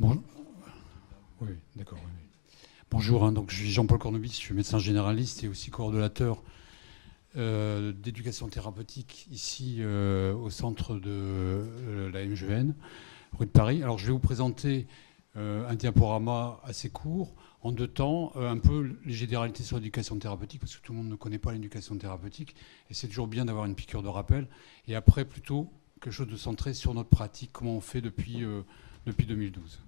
Bon, oui, d'accord. Oui. Bonjour, hein, donc je suis Jean-Paul Cornobis, je suis médecin généraliste et aussi coordonnateur d'éducation thérapeutique ici au centre de la MGN, rue de Paris. Alors je vais vous présenter un diaporama assez court, en deux temps, un peu les généralités sur l'éducation thérapeutique, parce que tout le monde ne connaît pas l'éducation thérapeutique, et c'est toujours bien d'avoir une piqûre de rappel. Et après, plutôt quelque chose de centré sur notre pratique, comment on fait depuis 2012.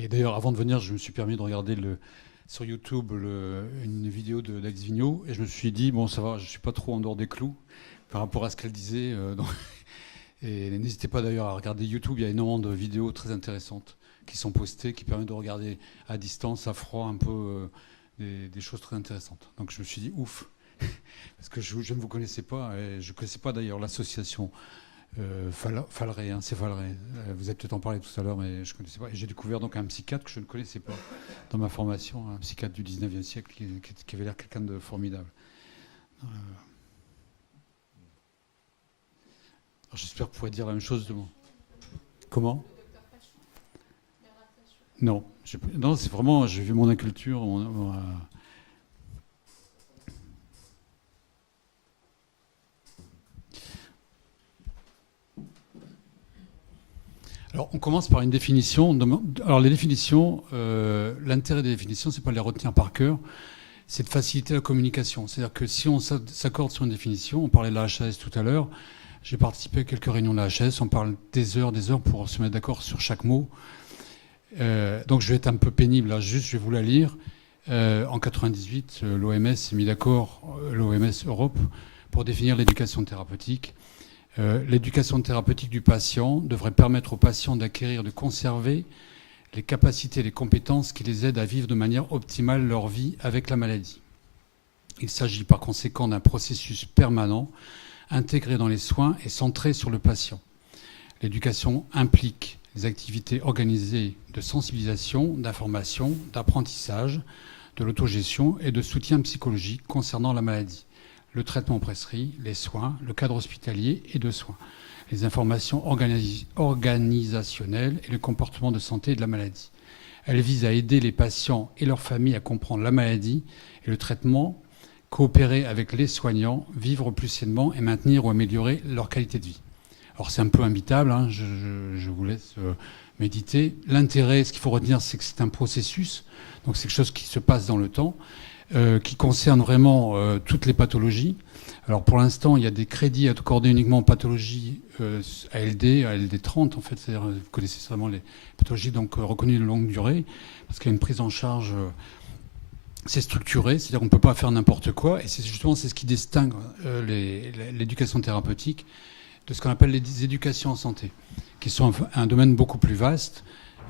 Et d'ailleurs, avant de venir, je me suis permis de regarder sur YouTube une vidéo d'Alex Vigneault et je me suis dit, bon, ça va, je ne suis pas trop en dehors des clous par rapport à ce qu'elle disait. Et n'hésitez pas d'ailleurs à regarder YouTube, il y a énormément de vidéos très intéressantes qui sont postées, qui permettent de regarder à distance, à froid, un peu des choses très intéressantes. Donc je me suis dit, ouf, parce que je ne vous connaissais pas, et je ne connaissais pas d'ailleurs l'association Falleray, hein, c'est Falleray. Vous avez peut-être en parlé tout à l'heure, mais je ne connaissais pas. Et j'ai découvert donc un psychiatre que je ne connaissais pas dans ma formation, un psychiatre du 19e siècle qui avait l'air quelqu'un de formidable. J'espère que vous pourrez dire la même chose de moi. Comment? Non, non, c'est vraiment, j'ai vu mon inculture. Alors, on commence par une définition. Alors, les définitions, l'intérêt des définitions, c'est pas de les retenir par cœur, c'est de faciliter la communication. C'est-à-dire que si on s'accorde sur une définition, on parlait de la HAS tout à l'heure, j'ai participé à quelques réunions de la HAS, on parle des heures pour se mettre d'accord sur chaque mot. Donc je vais être un peu pénible, là, juste je vais vous la lire. En 98, l'OMS s'est mis d'accord, l'OMS Europe, pour définir l'éducation thérapeutique. L'éducation thérapeutique du patient devrait permettre aux patients d'acquérir, de conserver les capacités et les compétences qui les aident à vivre de manière optimale leur vie avec la maladie. Il s'agit par conséquent d'un processus permanent, intégré dans les soins et centré sur le patient. L'éducation implique les activités organisées de sensibilisation, d'information, d'apprentissage, de l'autogestion et de soutien psychologique concernant la maladie, le traitement prescrit, les soins, le cadre hospitalier et de soins, les informations organisationnelles et le comportement de santé de la maladie. Elle vise à aider les patients et leurs familles à comprendre la maladie et le traitement, coopérer avec les soignants, vivre plus sainement et maintenir ou améliorer leur qualité de vie. Alors c'est un peu imbitable, hein, je vous laisse méditer. L'intérêt, ce qu'il faut retenir, c'est que c'est un processus, donc c'est quelque chose qui se passe dans le temps, qui concerne vraiment toutes les pathologies. Alors pour l'instant, il y a des crédits accordés uniquement aux pathologies ALD 30 en fait, c'est-à-dire vous connaissez certainement les pathologies donc reconnues de longue durée, parce qu'il y a une prise en charge, c'est structuré, c'est-à-dire qu'on ne peut pas faire n'importe quoi, et c'est justement ce qui distingue l'éducation thérapeutique de ce qu'on appelle les éducations en santé, qui sont un domaine beaucoup plus vaste,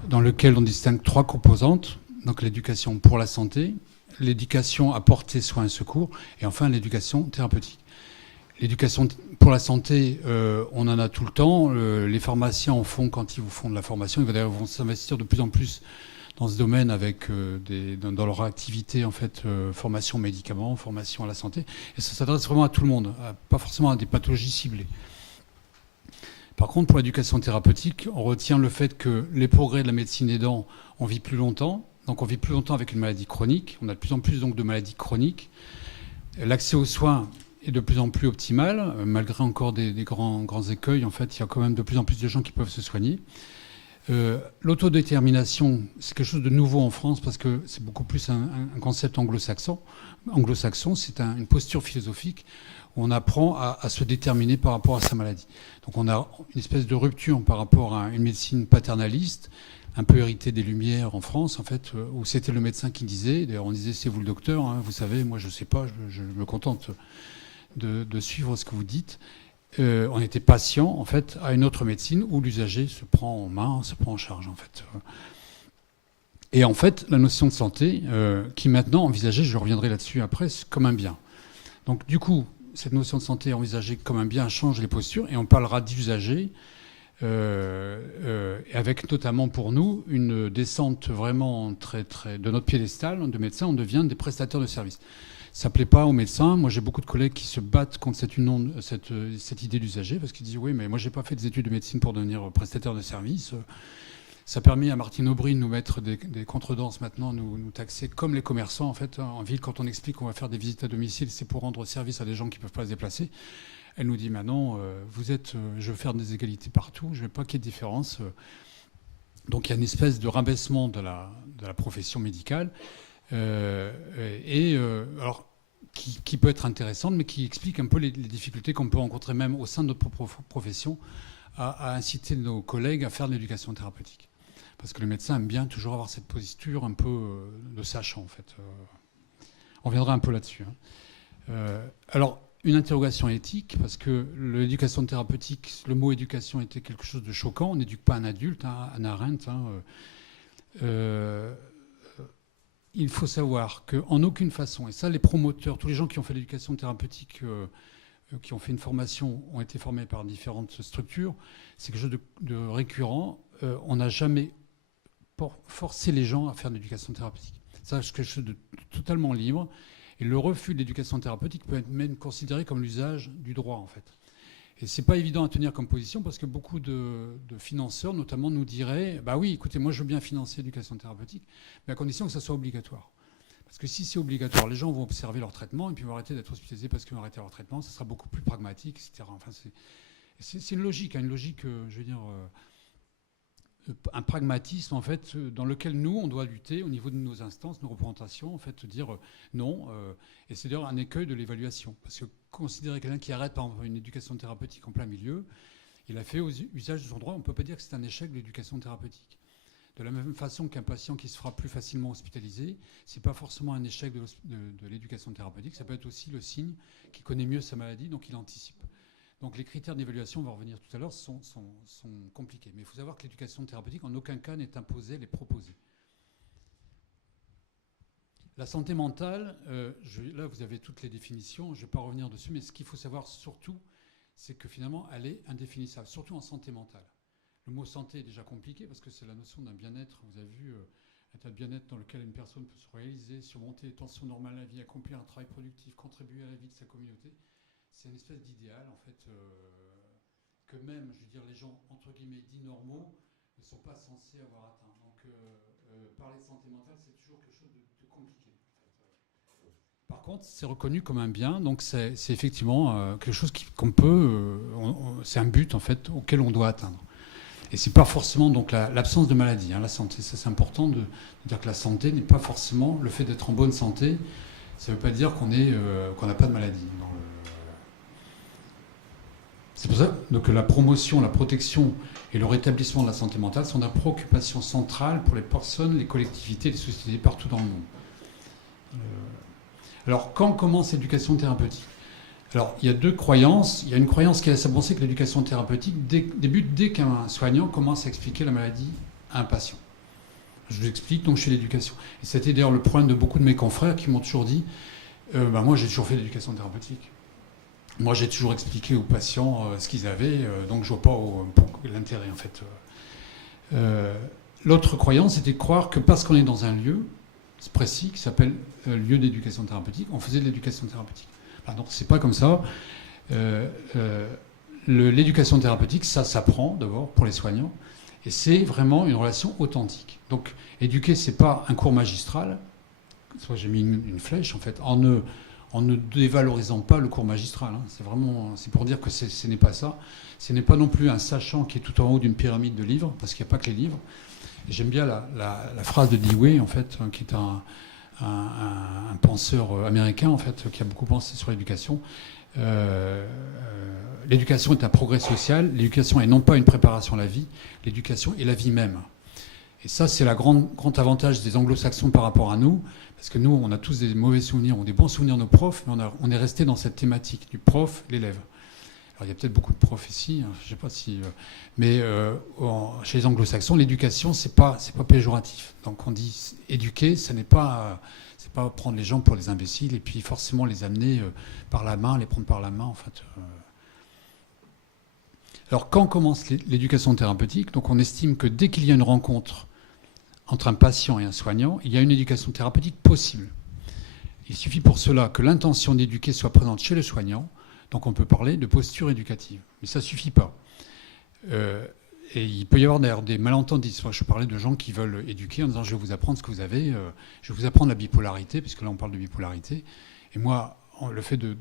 dans lequel on distingue trois composantes, donc l'éducation pour la santé, l'éducation à porter soins et secours, et enfin l'éducation thérapeutique. L'éducation pour la santé, on en a tout le temps. Les pharmaciens en font quand ils vous font de la formation. Ils vont s'investir de plus en plus dans ce domaine avec dans leur activité en fait, formation médicaments, formation à la santé. Et ça s'adresse vraiment à tout le monde, pas forcément à des pathologies ciblées. Par contre, pour l'éducation thérapeutique, on retient le fait que les progrès de la médecine aidant, on vit plus longtemps. Donc on vit plus longtemps avec une maladie chronique. On a de plus en plus donc, de maladies chroniques. L'accès aux soins est de plus en plus optimal, malgré encore des grands écueils. En fait, il y a quand même de plus en plus de gens qui peuvent se soigner. L'autodétermination, c'est quelque chose de nouveau en France parce que c'est beaucoup plus un concept anglo-saxon. Anglo-saxon, c'est une posture philosophique où on apprend à se déterminer par rapport à sa maladie. Donc on a une espèce de rupture par rapport à une médecine paternaliste, un peu héritée des Lumières en France, en fait, où c'était le médecin qui disait, d'ailleurs on disait c'est vous le docteur, hein, vous savez, moi je ne sais pas, je me contente de suivre ce que vous dites. On était patient, en fait, à une autre médecine où l'usager se prend en main, se prend en charge, en fait. Et en fait, la notion de santé, qui est maintenant envisagée, je reviendrai là-dessus après, comme un bien. Donc du coup, cette notion de santé envisagée comme un bien change les postures et on parlera d'usager, avec notamment pour nous une descente vraiment très, très de notre piédestal de médecins, on devient des prestataires de services. Ça ne plaît pas aux médecins. Moi, j'ai beaucoup de collègues qui se battent contre cette idée d'usager parce qu'ils disent oui, mais moi, je n'ai pas fait des études de médecine pour devenir prestataire de services. Ça permet à Martine Aubry de nous mettre des contredanses maintenant, nous taxer comme les commerçants en fait. En ville, quand on explique qu'on va faire des visites à domicile, c'est pour rendre service à des gens qui ne peuvent pas se déplacer. Elle nous dit maintenant, je veux faire des égalités partout, je ne veux pas qu'il y ait de différence. Donc il y a une espèce de rabaissement de la profession médicale, alors qui peut être intéressante, mais qui explique un peu les difficultés qu'on peut rencontrer même au sein de notre propre profession à inciter nos collègues à faire de l'éducation thérapeutique. Parce que le médecin aime bien toujours avoir cette posture un peu de sachant, en fait. On reviendra un peu là-dessus. Alors, une interrogation éthique, parce que l'éducation thérapeutique, le mot éducation était quelque chose de choquant. On n'éduque pas un adulte, Hannah Arendt. Il faut savoir qu'en aucune façon, et ça les promoteurs, tous les gens qui ont fait l'éducation thérapeutique, qui ont fait une formation, ont été formés par différentes structures, c'est quelque chose de récurrent. On n'a jamais forcé les gens à faire de l'éducation thérapeutique. Ça, c'est quelque chose de totalement libre. Et le refus de l'éducation thérapeutique peut être même considéré comme l'usage du droit, en fait. Et c'est pas évident à tenir comme position parce que beaucoup de financeurs, notamment, nous diraient bah oui, écoutez, moi je veux bien financer l'éducation thérapeutique, mais à condition que ça soit obligatoire. Parce que si c'est obligatoire, les gens vont observer leur traitement et puis vont arrêter d'être hospitalisés parce qu'ils vont arrêter leur traitement. Ça sera beaucoup plus pragmatique, etc. Enfin, c'est une logique, je veux dire, un pragmatisme en fait dans lequel nous on doit lutter au niveau de nos instances, nos représentations, en fait dire non, et c'est d'ailleurs un écueil de l'évaluation parce que considérer quelqu'un qui arrête par exemple une éducation thérapeutique en plein milieu, il a fait usage de son droit, on ne peut pas dire que c'est un échec de l'éducation thérapeutique. De la même façon qu'un patient qui se fera plus facilement hospitalisé, c'est pas forcément un échec de l'éducation thérapeutique, ça peut être aussi le signe qu'il connaît mieux sa maladie, donc il anticipe. Donc les critères d'évaluation, on va revenir tout à l'heure, sont compliqués. Mais il faut savoir que l'éducation thérapeutique, en aucun cas, n'est imposée, elle est proposée. La santé mentale, là vous avez toutes les définitions, je ne vais pas revenir dessus, mais ce qu'il faut savoir surtout, c'est que finalement, elle est indéfinissable, surtout en santé mentale. Le mot santé est déjà compliqué parce que c'est la notion d'un bien-être. Vous avez vu un état de bien-être dans lequel une personne peut se réaliser, surmonter les tensions normales de la vie, accomplir un travail productif, contribuer à la vie de sa communauté. C'est une espèce d'idéal, en fait, que même, je veux dire, les gens, entre guillemets, dits normaux, ne sont pas censés avoir atteint. Donc, parler de santé mentale, c'est toujours quelque chose de compliqué. Par contre, c'est reconnu comme un bien, donc c'est effectivement quelque chose qu'on peut... c'est un but, en fait, auquel on doit atteindre. Et c'est pas forcément donc l'absence de maladie, la santé. Ça, c'est important de dire que la santé n'est pas forcément le fait d'être en bonne santé. Ça ne veut pas dire qu'on n'a pas de maladie. C'est pour ça que la promotion, la protection et le rétablissement de la santé mentale sont des préoccupations centrales pour les personnes, les collectivités, les sociétés partout dans le monde. Alors, quand commence l'éducation thérapeutique ? Alors, il y a deux croyances. Il y a une croyance qui laisse à penser que l'éducation thérapeutique débute dès qu'un soignant commence à expliquer la maladie à un patient. Je vous explique, donc je fais l'éducation. Et c'était d'ailleurs le problème de beaucoup de mes confrères qui m'ont toujours dit moi j'ai toujours fait l'éducation thérapeutique. Moi j'ai toujours expliqué aux patients ce qu'ils avaient, donc je ne vois pas l'intérêt en fait. L'autre croyance c'était de croire que parce qu'on est dans un lieu précis qui s'appelle lieu d'éducation thérapeutique, on faisait de l'éducation thérapeutique. Donc c'est pas comme ça. L'éducation thérapeutique, ça s'apprend d'abord pour les soignants, et c'est vraiment une relation authentique. Donc éduquer, c'est pas un cours magistral. Soit j'ai mis une flèche en fait, en ne dévalorisant pas le cours magistral. C'est pour dire que ce n'est pas ça. Ce n'est pas non plus un sachant qui est tout en haut d'une pyramide de livres, parce qu'il n'y a pas que les livres. Et j'aime bien la phrase de Dewey, en fait, qui est un penseur américain, en fait, qui a beaucoup pensé sur l'éducation. L'éducation est un progrès social. L'éducation est non pas une préparation à la vie, l'éducation est la vie même. Et ça, c'est le grand avantage des anglo-saxons par rapport à nous, parce que nous, on a tous des mauvais souvenirs, ou des bons souvenirs de nos profs, mais on est resté dans cette thématique du prof, l'élève. Alors, il y a peut-être beaucoup de prophéties, hein, je ne sais pas si... mais chez les anglo-saxons, l'éducation, c'est pas péjoratif. Donc on dit éduquer, ce n'est pas... c'est pas prendre les gens pour des imbéciles et puis forcément les amener par la main, les prendre par la main, en fait. Alors, quand commence l'éducation thérapeutique? Donc, on estime que dès qu'il y a une rencontre entre un patient et un soignant, il y a une éducation thérapeutique possible. Il suffit pour cela que l'intention d'éduquer soit présente chez le soignant. Donc, on peut parler de posture éducative. Mais ça ne suffit pas. Et il peut y avoir d'ailleurs des malentendus. Moi, je parlais de gens qui veulent éduquer en disant « je vais vous apprendre ce que vous avez, je vais vous apprendre la bipolarité », puisque là, on parle de bipolarité. Et moi, le fait de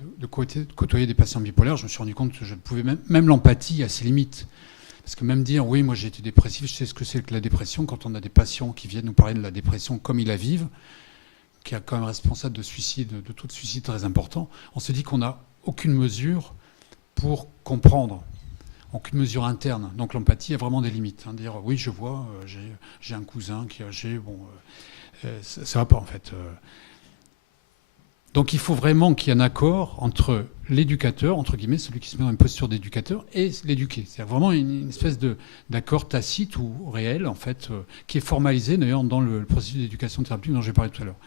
côtoyer des patients bipolaires, je me suis rendu compte que je pouvais même l'empathie à ses limites. Parce que même dire, oui, moi j'ai été dépressif, je sais ce que c'est que la dépression, quand on a des patients qui viennent nous parler de la dépression comme ils la vivent, qui est quand même responsable de suicide, de taux de suicide très important, on se dit qu'on n'a aucune mesure pour comprendre, aucune mesure interne. Donc l'empathie a vraiment des limites. Hein. Dire, oui, je vois, j'ai un cousin qui est âgé, bon, ça ne va pas en fait. Donc il faut vraiment qu'il y ait un accord entre l'éducateur, entre guillemets, celui qui se met dans une posture d'éducateur, et l'éduqué. C'est vraiment une espèce d'accord tacite ou réel, en fait, qui est formalisé d'ailleurs dans le processus d'éducation thérapeutique dont j'ai parlé tout à l'heure.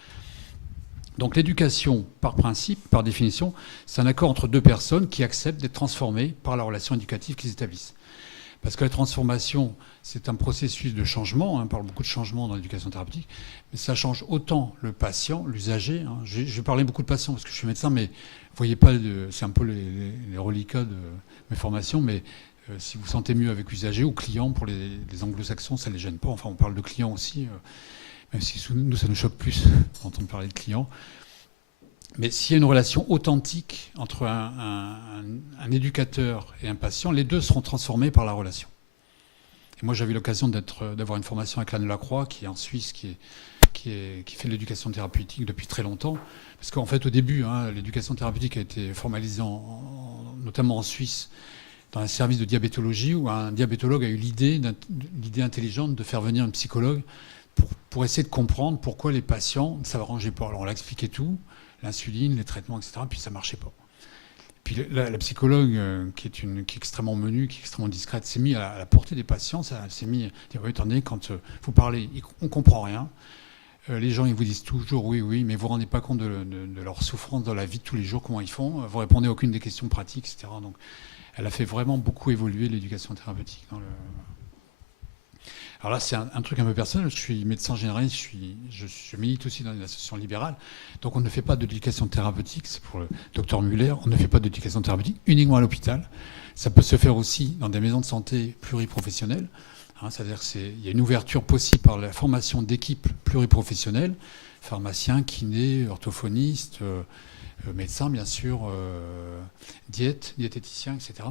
Donc l'éducation, par principe, par définition, c'est un accord entre deux personnes qui acceptent d'être transformées par la relation éducative qu'ils établissent. Parce que la transformation, c'est un processus de changement. On parle beaucoup de changement dans l'éducation thérapeutique. Mais ça change autant le patient, l'usager. Je vais parler beaucoup de patients parce que je suis médecin, mais vous voyez pas, c'est un peu les reliquats de mes formations. Mais si vous sentez mieux avec usager ou client, pour les anglo-saxons, ça ne les gêne pas. Enfin, on parle de client aussi, même si nous, ça nous choque plus d'entendre parler de client. Mais s'il y a une relation authentique entre un éducateur et un patient, les deux seront transformés par la relation. Et moi, j'avais eu l'occasion d'avoir une formation avec Anne Lacroix, qui est en Suisse, qui fait de l'éducation thérapeutique depuis très longtemps. Parce qu'en fait, au début, l'éducation thérapeutique a été formalisée notamment en Suisse, dans un service de diabétologie, où un diabétologue a eu l'idée intelligente de faire venir un psychologue pour essayer de comprendre pourquoi les patients ne s'arrangeaient pas. Alors, on l'a expliqué tout. L'insuline, les traitements, etc. Puis ça ne marchait pas. Puis la psychologue, qui est extrêmement menue, qui est extrêmement discrète, s'est mise à la portée des patients. Ça s'est mis à dire, oui, attendez, quand vous parlez, on ne comprend rien. Les gens, ils vous disent toujours oui, oui, mais vous ne vous rendez pas compte de leur souffrance dans la vie de tous les jours, comment ils font. Vous répondez à aucune des questions pratiques, etc. Donc, elle a fait vraiment beaucoup évoluer l'éducation thérapeutique dans le... Alors là, c'est un truc un peu personnel. Je suis médecin généraliste, je milite aussi dans une association libérale. Donc on ne fait pas d'éducation thérapeutique, c'est pour le docteur Muller, on ne fait pas d'éducation thérapeutique uniquement à l'hôpital. Ça peut se faire aussi dans des maisons de santé pluriprofessionnelles. C'est-à-dire qu'il y a une ouverture possible par la formation d'équipes pluriprofessionnelles, pharmaciens, kinés, orthophonistes, médecins bien sûr, diététiciens, etc.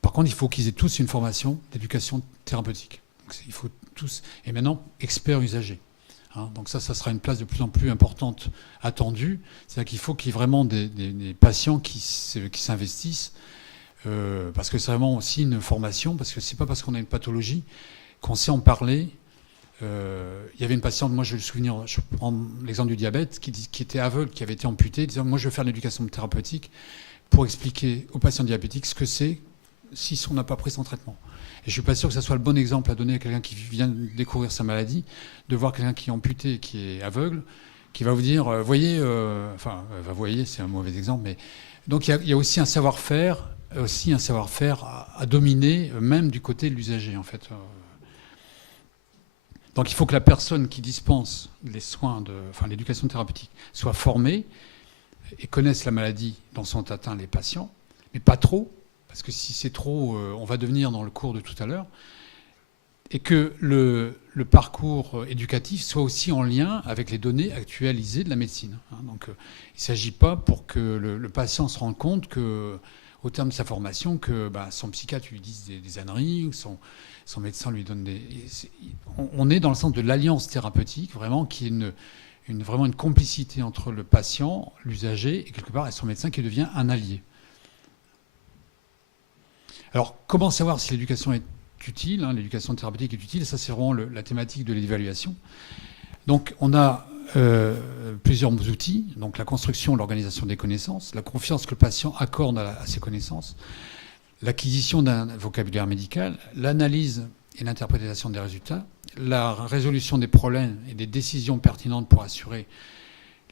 Par contre, il faut qu'ils aient tous une formation d'éducation thérapeutique. Il faut tous, et maintenant, experts usagers. Donc ça sera une place de plus en plus importante attendue. C'est-à-dire qu'il faut qu'il y ait vraiment des patients qui s'investissent, parce que c'est vraiment aussi une formation, parce que c'est pas parce qu'on a une pathologie qu'on sait en parler. Il y avait une patiente, moi je vais le souvenir, je prends l'exemple du diabète, qui était aveugle, qui avait été amputée, disant moi je vais faire l'éducation thérapeutique pour expliquer aux patients diabétiques ce que c'est si on n'a pas pris son traitement. Et je ne suis pas sûr que ce soit le bon exemple à donner à quelqu'un qui vient de découvrir sa maladie, de voir quelqu'un qui est amputé, qui est aveugle, qui va vous dire, voyez, voyez, c'est un mauvais exemple, mais donc il y a aussi un savoir-faire, à dominer, même du côté de l'usager, en fait. Donc il faut que la personne qui dispense les soins, l'éducation thérapeutique, soit formée et connaisse la maladie dont sont atteints les patients, mais pas trop. Parce que si c'est trop, on va devenir dans le cours de tout à l'heure, et que le parcours éducatif soit aussi en lien avec les données actualisées de la médecine. Donc il ne s'agit pas pour que le patient se rende compte qu'au terme de sa formation, que son psychiatre lui dise des âneries, son médecin lui donne des... On est dans le sens de l'alliance thérapeutique, vraiment, qui est vraiment une complicité entre le patient, l'usager, et quelque part, et son médecin qui devient un allié. Alors, comment savoir si l'éducation est utile, l'éducation thérapeutique est utile? Ça, c'est vraiment la thématique de l'évaluation. Donc, on a plusieurs outils. Donc, la construction, l'organisation des connaissances, la confiance que le patient accorde à ses connaissances, l'acquisition d'un vocabulaire médical, l'analyse et l'interprétation des résultats, la résolution des problèmes et des décisions pertinentes pour assurer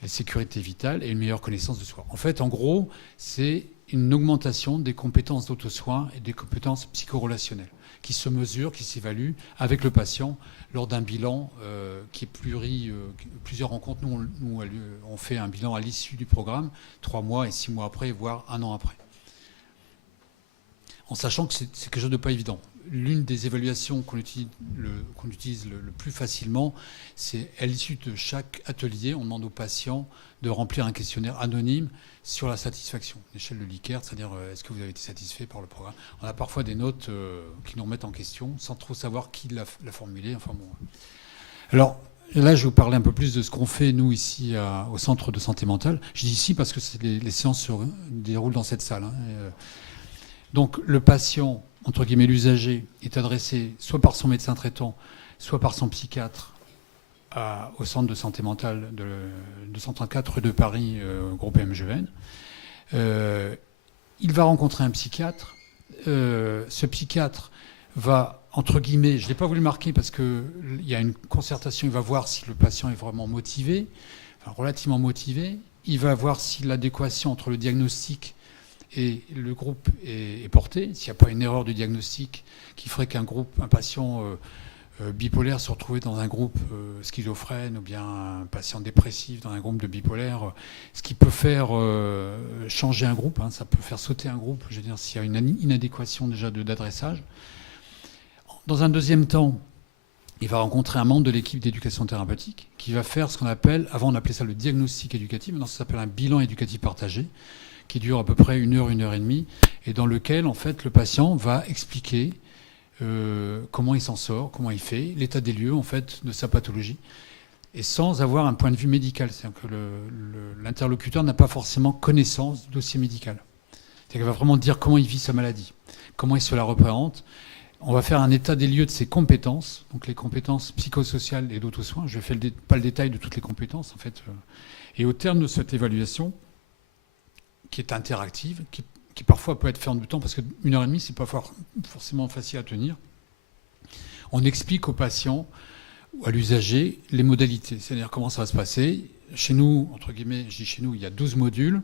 la sécurité vitale et une meilleure connaissance de soi. En fait, en gros, c'est une augmentation des compétences d'auto-soin et des compétences psychorelationnelles qui se mesurent, qui s'évaluent avec le patient lors d'un bilan qui est plusieurs rencontres. Nous, on fait un bilan à l'issue du programme, 3 mois et 6 mois après, voire 1 an après. En sachant que c'est quelque chose de pas évident. L'une des évaluations qu'on utilise le plus facilement, c'est à l'issue de chaque atelier, on demande aux patients de remplir un questionnaire anonyme sur la satisfaction, l'échelle de Likert, c'est-à-dire est-ce que vous avez été satisfait par le programme. On a parfois des notes qui nous remettent en question sans trop savoir qui l'a formulé. Enfin bon. Alors là, je vais vous parler un peu plus de ce qu'on fait, nous, ici, au Centre de santé mentale. Je dis ici parce que les séances se déroulent dans cette salle. Donc le patient, entre guillemets l'usager, est adressé soit par son médecin traitant, soit par son psychiatre au centre de santé mentale de 234 rue de Paris, groupe MGN. Il va rencontrer un psychiatre. Ce psychiatre va, entre guillemets, je ne l'ai pas voulu marquer parce qu'il y a une concertation, il va voir si le patient est vraiment motivé, enfin, relativement motivé. Il va voir si l'adéquation entre le diagnostic et le groupe est porté, s'il n'y a pas une erreur du diagnostic qui ferait qu'un patient bipolaire se retrouvait dans un groupe schizophrène ou bien un patient dépressif dans un groupe de bipolaire, ce qui peut faire changer un groupe, ça peut faire sauter un groupe, je veux dire, s'il y a une inadéquation déjà d'adressage. Dans un deuxième temps, il va rencontrer un membre de l'équipe d'éducation thérapeutique qui va faire ce qu'on appelle, avant on appelait ça le diagnostic éducatif, maintenant ça s'appelle un bilan éducatif partagé, qui dure à peu près 1 heure, 1 heure et demie, et dans lequel, en fait, le patient va expliquer comment il s'en sort, comment il fait, l'état des lieux, en fait, de sa pathologie, et sans avoir un point de vue médical. C'est-à-dire que l'interlocuteur n'a pas forcément connaissance du dossier médical. C'est-à-dire qu'il va vraiment dire comment il vit sa maladie, comment il se la représente. On va faire un état des lieux de ses compétences, donc les compétences psychosociales et d'auto-soin. Je ne fais pas le détail de toutes les compétences, en fait. Et au terme de cette évaluation, qui est interactive, qui parfois peut être ferme du temps, parce qu'1 heure et demie, c'est pas forcément facile à tenir. On explique au patient ou à l'usager les modalités, c'est-à-dire comment ça va se passer. Chez nous, entre guillemets, je dis chez nous, il y a 12 modules.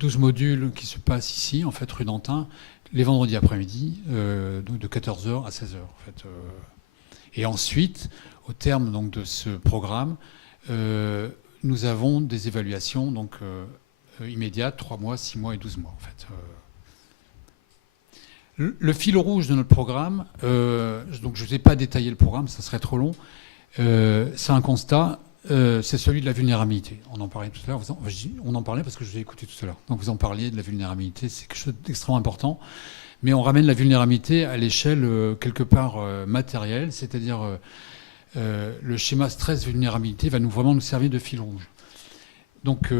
12 modules qui se passent ici, en fait, rue d'Antin, les vendredis après-midi, donc de 14h à 16h, en fait. Et ensuite, au terme donc, de ce programme, nous avons des évaluations, donc immédiate, 3 mois, 6 mois et 12 mois en fait. Le fil rouge de notre programme, donc je ne vais pas détailler le programme, ça serait trop long, c'est un constat, c'est celui de la vulnérabilité. On en parlait tout à l'heure, on en parlait parce que je vous ai écouté tout à l'heure. Donc vous en parliez de la vulnérabilité, c'est quelque chose d'extrêmement important, mais on ramène la vulnérabilité à l'échelle quelque part matérielle, c'est-à-dire le schéma stress-vulnérabilité va vraiment nous servir de fil rouge. Donc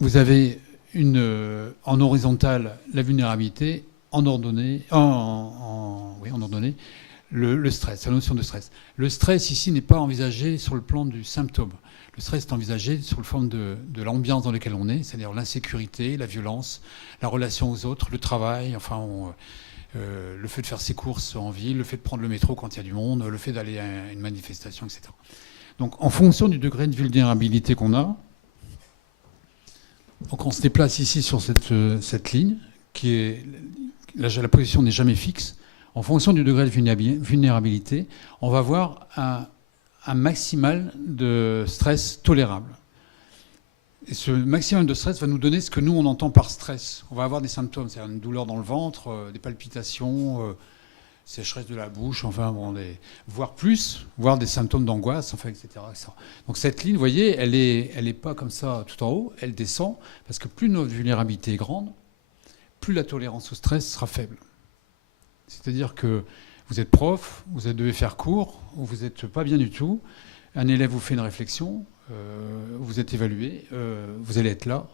vous avez en horizontal la vulnérabilité, en ordonnée, le stress, la notion de stress. Le stress ici n'est pas envisagé sur le plan du symptôme. Le stress est envisagé sur le forme de l'ambiance dans laquelle on est, c'est-à-dire l'insécurité, la violence, la relation aux autres, le travail, enfin le fait de faire ses courses en ville, le fait de prendre le métro quand il y a du monde, le fait d'aller à une manifestation, etc. Donc en fonction du degré de vulnérabilité qu'on a, donc on se déplace ici sur cette ligne, qui est la position n'est jamais fixe. En fonction du degré de vulnérabilité, on va avoir un maximal de stress tolérable. Et ce maximum de stress va nous donner ce que nous, on entend par stress. On va avoir des symptômes, c'est-à-dire une douleur dans le ventre, des palpitations, sécheresse de la bouche, enfin, voire des symptômes d'angoisse, enfin, etc., etc. Donc cette ligne, vous voyez, elle est pas comme ça tout en haut, elle descend, parce que plus notre vulnérabilité est grande, plus la tolérance au stress sera faible. C'est-à-dire que vous êtes prof, vous devez faire cours, vous n'êtes pas bien du tout, un élève vous fait une réflexion, vous êtes évalué, vous allez être là,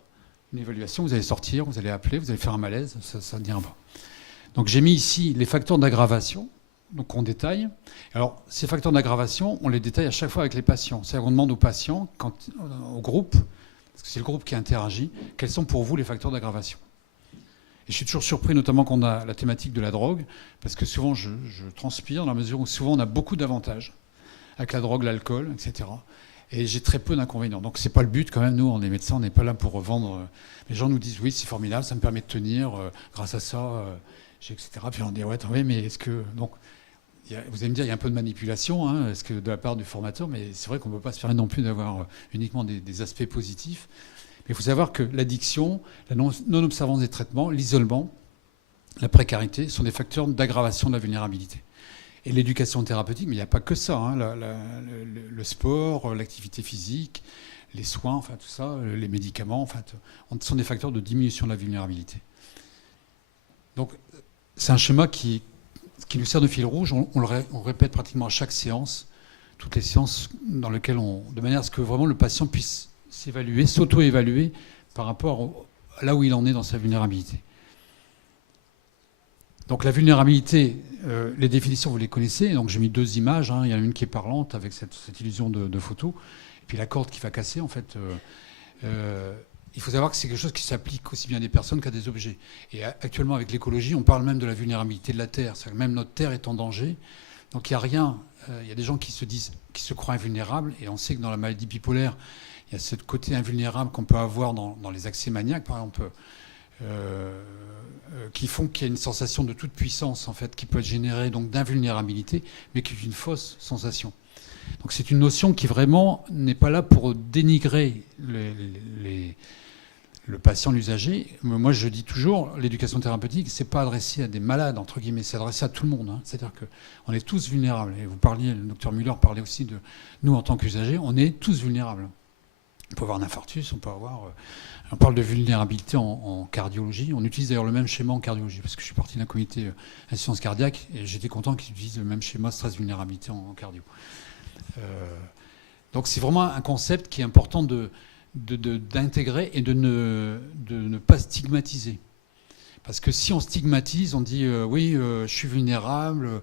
une évaluation, vous allez sortir, vous allez appeler, vous allez faire un malaise, ça ne dira pas. Donc j'ai mis ici les facteurs d'aggravation, donc on détaille. Alors ces facteurs d'aggravation, on les détaille à chaque fois avec les patients. C'est-à-dire qu'on demande aux patients, au groupe, parce que c'est le groupe qui interagit, quels sont pour vous les facteurs d'aggravation. Et je suis toujours surpris, notamment quand on a la thématique de la drogue, parce que souvent je transpire dans la mesure où souvent on a beaucoup d'avantages avec la drogue, l'alcool, etc. Et j'ai très peu d'inconvénients. Donc c'est pas le but quand même, nous on est médecins, on n'est pas là pour vendre. Les gens nous disent oui c'est formidable, ça me permet de tenir, grâce à ça, etc. Puis on dit ouais, attends, oui, mais est-ce que... Donc, vous allez me dire, il y a un peu de manipulation, hein, est-ce que de la part du formateur, mais c'est vrai qu'on ne peut pas se permettre non plus d'avoir uniquement des aspects positifs. Mais il faut savoir que l'addiction, la non-observance des traitements, l'isolement, la précarité sont des facteurs d'aggravation de la vulnérabilité. Et l'éducation thérapeutique, mais il n'y a pas que ça, hein, le sport, l'activité physique, les soins, enfin tout ça, les médicaments, enfin, sont des facteurs de diminution de la vulnérabilité. Donc c'est un schéma qui nous sert de fil rouge, on le répète pratiquement à chaque séance, toutes les séances dans lesquelles de manière à ce que vraiment le patient puisse s'évaluer, s'auto-évaluer par rapport à là où il en est dans sa vulnérabilité. Donc la vulnérabilité, les définitions, vous les connaissez. Donc j'ai mis 2 images. Hein. Il y en a une qui est parlante avec cette illusion de photo. Et puis la corde qui va casser, en fait. Il faut savoir que c'est quelque chose qui s'applique aussi bien à des personnes qu'à des objets. Et actuellement, avec l'écologie, on parle même de la vulnérabilité de la Terre. C'est-à-dire que même notre Terre est en danger. Donc il n'y a rien. Il y a des gens qui se croient invulnérables. Et on sait que dans la maladie bipolaire, il y a ce côté invulnérable qu'on peut avoir dans les accès maniaques, par exemple. Qui font qu'il y a une sensation de toute puissance en fait, qui peut être générée donc d'invulnérabilité, mais qui est une fausse sensation. Donc c'est une notion qui vraiment n'est pas là pour dénigrer le patient, l'usager. Moi je dis toujours, l'éducation thérapeutique, c'est pas adressé à des malades entre guillemets, c'est adressé à tout le monde. Hein. C'est-à-dire qu'on est tous vulnérables. Et vous parliez, le docteur Müller parlait aussi de nous en tant qu'usagers, on est tous vulnérables. On peut avoir un infarctus, on peut avoir... On parle de vulnérabilité en cardiologie. On utilise d'ailleurs le même schéma en cardiologie, parce que je suis parti d'un comité assistance cardiaque, et j'étais content qu'ils utilisent le même schéma stress-vulnérabilité en cardio. Donc c'est vraiment un concept qui est important d'intégrer et de ne pas stigmatiser. Parce que si on stigmatise, on dit oui, je suis vulnérable...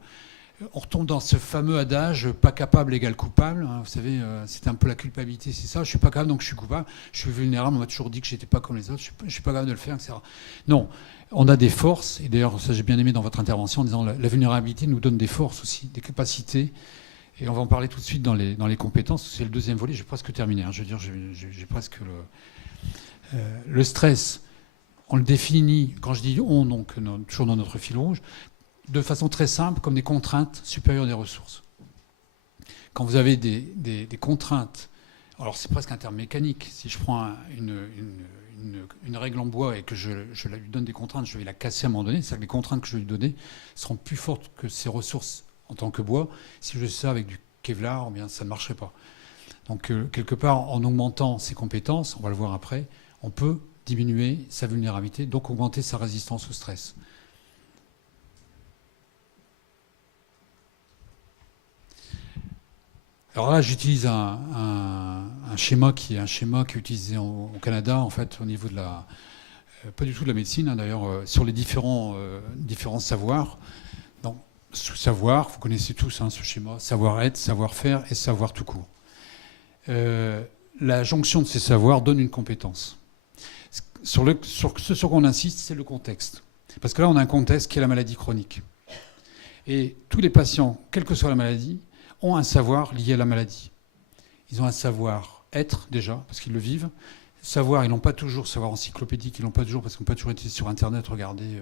On retombe dans ce fameux adage « pas capable égale coupable ». Vous savez, c'est un peu la culpabilité, c'est ça. Je ne suis pas capable, donc je suis coupable. Je suis vulnérable, on m'a toujours dit que je n'étais pas comme les autres. Je ne suis pas capable de le faire, etc. Non, on a des forces. Et d'ailleurs, ça j'ai bien aimé dans votre intervention en disant la vulnérabilité nous donne des forces aussi, des capacités. Et on va en parler tout de suite dans les compétences. C'est le 2e volet, j'ai presque terminé. Hein. Je veux dire, j'ai presque le stress. On le définit, quand je dis on, donc toujours dans notre fil rouge, de façon très simple, comme des contraintes supérieures des ressources. Quand vous avez des contraintes, alors c'est presque un terme mécanique, si je prends une règle en bois et que je lui donne des contraintes, je vais la casser à un moment donné, c'est-à-dire que les contraintes que je vais lui donner seront plus fortes que ses ressources en tant que bois. Si je fais ça avec du Kevlar, eh bien, ça ne marcherait pas. Donc quelque part, en augmentant ses compétences, on va le voir après, on peut diminuer sa vulnérabilité, donc augmenter sa résistance au stress. Alors là, j'utilise un schéma qui est utilisé au Canada, en fait, au niveau de la... pas du tout de la médecine, hein, d'ailleurs, sur les différents savoirs. Donc, savoir, vous connaissez tous hein, ce schéma, savoir-être, savoir-faire et savoir tout court. La jonction de ces savoirs donne une compétence. Ce sur quoi on insiste, c'est le contexte. Parce que là, on a un contexte qui est la maladie chronique. Et tous les patients, quelle que soit la maladie, ont un savoir lié à la maladie. Ils ont un savoir-être déjà, parce qu'ils le vivent. Savoir, ils n'ont pas toujours savoir encyclopédique, ils n'ont pas toujours, parce qu'on peut pas toujours être sur Internet, regarder.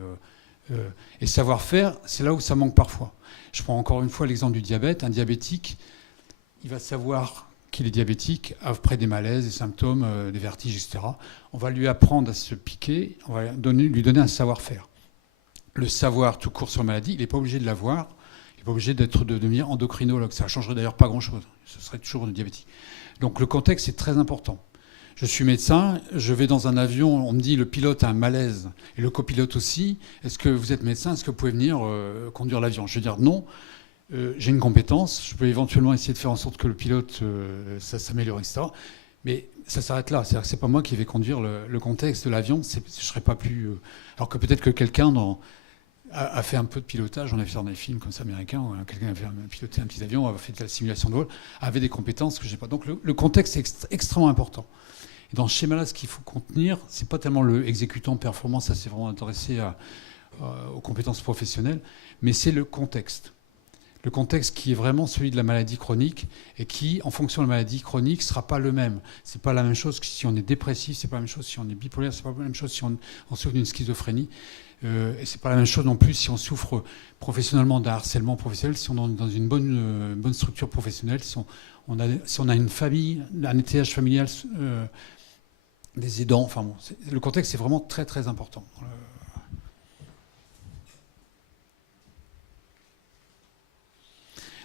Et savoir-faire, c'est là où ça manque parfois. Je prends encore une fois l'exemple du diabète. Un diabétique, il va savoir qu'il est diabétique après des malaises, des symptômes, des vertiges, etc. On va lui apprendre à se piquer, on va lui donner un savoir-faire. Le savoir tout court sur la maladie, il n'est pas obligé de l'avoir. Il n'est pas obligé de devenir endocrinologue. Ça ne changerait d'ailleurs pas grand-chose. Ce serait toujours diabétique. Donc le contexte est très important. Je suis médecin, je vais dans un avion, on me dit le pilote a un malaise et le copilote aussi. Est-ce que vous êtes médecin? Est-ce que vous pouvez venir conduire l'avion? Je vais dire non. J'ai une compétence. Je peux éventuellement essayer de faire en sorte que le pilote ça s'améliore, etc. Mais ça s'arrête là. C'est-à-dire que c'est pas moi qui vais conduire le contexte de l'avion. Je serais pas plus. Alors que peut-être que quelqu'un a fait un peu de pilotage, on a vu ça dans des films comme ça américains, où quelqu'un avait piloté un petit avion, avait fait de la simulation de vol, avait des compétences que je n'ai pas. Donc le contexte est extrêmement important. Et dans ce schéma-là, ce qu'il faut contenir, c'est pas tellement le exécutant performant, ça c'est vraiment intéressé aux compétences professionnelles, mais c'est le contexte. Le contexte qui est vraiment celui de la maladie chronique et qui, en fonction de la maladie chronique, ne sera pas le même. C'est pas la même chose que si on est dépressif, c'est pas la même chose si on est bipolaire, c'est pas la même chose si on souffre d'une schizophrénie. Et c'est pas la même chose non plus si on souffre professionnellement d'un harcèlement professionnel, si on est dans une bonne structure professionnelle, si on a une famille, un étayage familial, des aidants. Enfin bon, le contexte est vraiment très très important.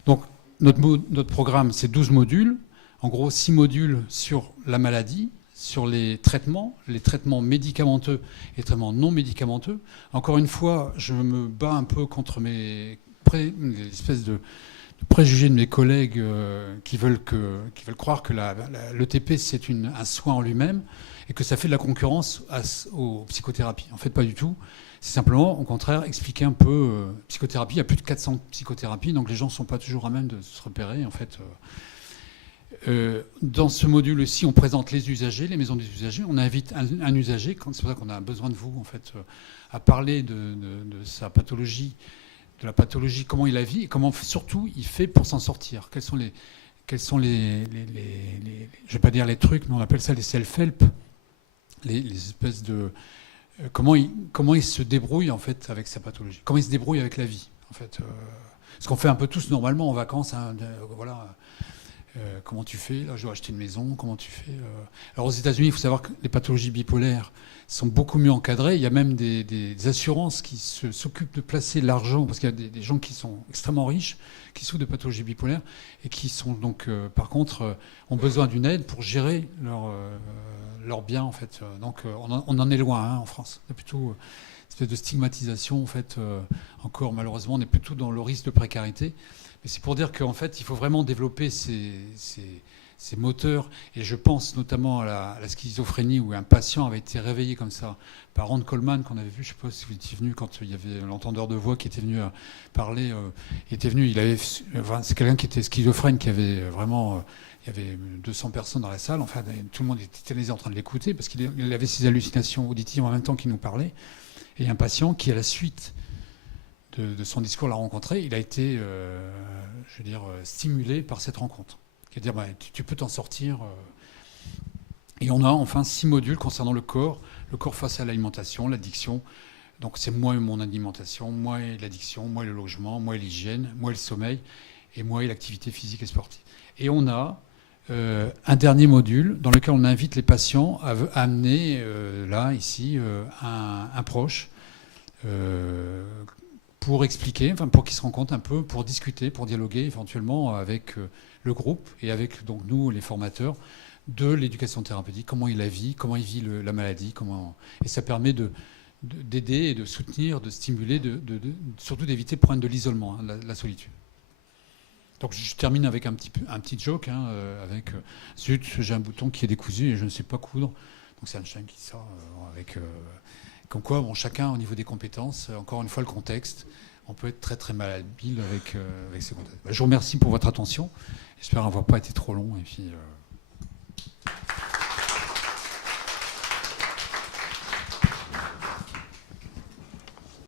Donc, notre programme, c'est 12 modules. En gros, 6 modules sur la maladie, sur les traitements médicamenteux et les traitements non médicamenteux. Encore une fois, je me bats un peu contre l'espèce de préjugés de mes collègues qui veulent croire que l'ETP, c'est un soin en lui-même et que ça fait de la concurrence aux psychothérapies. En fait, pas du tout. C'est simplement, au contraire, expliquer un peu psychothérapie. Il y a plus de 400 psychothérapies, donc les gens ne sont pas toujours à même de se repérer. En fait, dans ce module aussi, on présente les usagers, les maisons des usagers. On invite un usager, c'est pour ça qu'on a besoin de vous, en fait, à parler de sa pathologie, de la pathologie, comment il la vit et comment surtout il fait pour s'en sortir. Quels sont les je ne vais pas dire les trucs, mais on appelle ça les self-help, les espèces de comment il se débrouille en fait avec sa pathologie, comment il se débrouille avec la vie en fait, ce qu'on fait un peu tous normalement en vacances, hein, voilà. Comment tu fais? Là, je dois acheter une maison. Comment tu fais? Alors aux États-Unis, il faut savoir que les pathologies bipolaires sont beaucoup mieux encadrées. Il y a même des assurances qui s'occupent de placer l'argent, parce qu'il y a des gens qui sont extrêmement riches, qui souffrent de pathologies bipolaires et qui sont donc, par contre, ont besoin d'une aide pour gérer leurs biens en fait. Donc on en est loin hein, en France. Il y a plutôt une espèce de stigmatisation en fait. Encore malheureusement, on est plutôt dans le risque de précarité. Mais c'est pour dire qu'en fait, il faut vraiment développer ces moteurs. Et je pense notamment à la schizophrénie où un patient avait été réveillé comme ça par Ron Coleman, qu'on avait vu, je ne sais pas si vous étiez venu, quand il y avait l'entendeur de voix qui était venu parler. C'est quelqu'un qui était schizophrène, qui avait vraiment... il y avait 200 personnes dans la salle. Enfin, tout le monde était tétanisé en train de l'écouter parce qu'il avait ses hallucinations auditives en même temps qu'il nous parlait. Et un patient qui, à la suite de son discours l'a rencontré, il a été, stimulé par cette rencontre. C'est-à-dire, tu peux t'en sortir. Et on a enfin 6 modules concernant le corps face à l'alimentation, l'addiction. Donc c'est moi et mon alimentation, moi et l'addiction, moi et le logement, moi et l'hygiène, moi et le sommeil, et moi et l'activité physique et sportive. Et on a un dernier module dans lequel on invite les patients à amener, ici, un proche, pour expliquer, pour qu'ils se rencontrent un peu, pour discuter, pour dialoguer éventuellement avec le groupe et avec donc nous, les formateurs, de l'éducation thérapeutique, comment il la vit, comment il vit la maladie, et ça permet d'aider et de soutenir, de stimuler, surtout d'éviter le problème de l'isolement, hein, la solitude. Donc je termine avec un petit joke, hein, avec zut, j'ai un bouton qui est décousu et je ne sais pas coudre. Donc c'est Einstein qui dit ça avec... Comme quoi, chacun au niveau des compétences, encore une fois le contexte, on peut être très très malhabile avec ces contextes. Je vous remercie pour votre attention. J'espère avoir pas été trop long et puis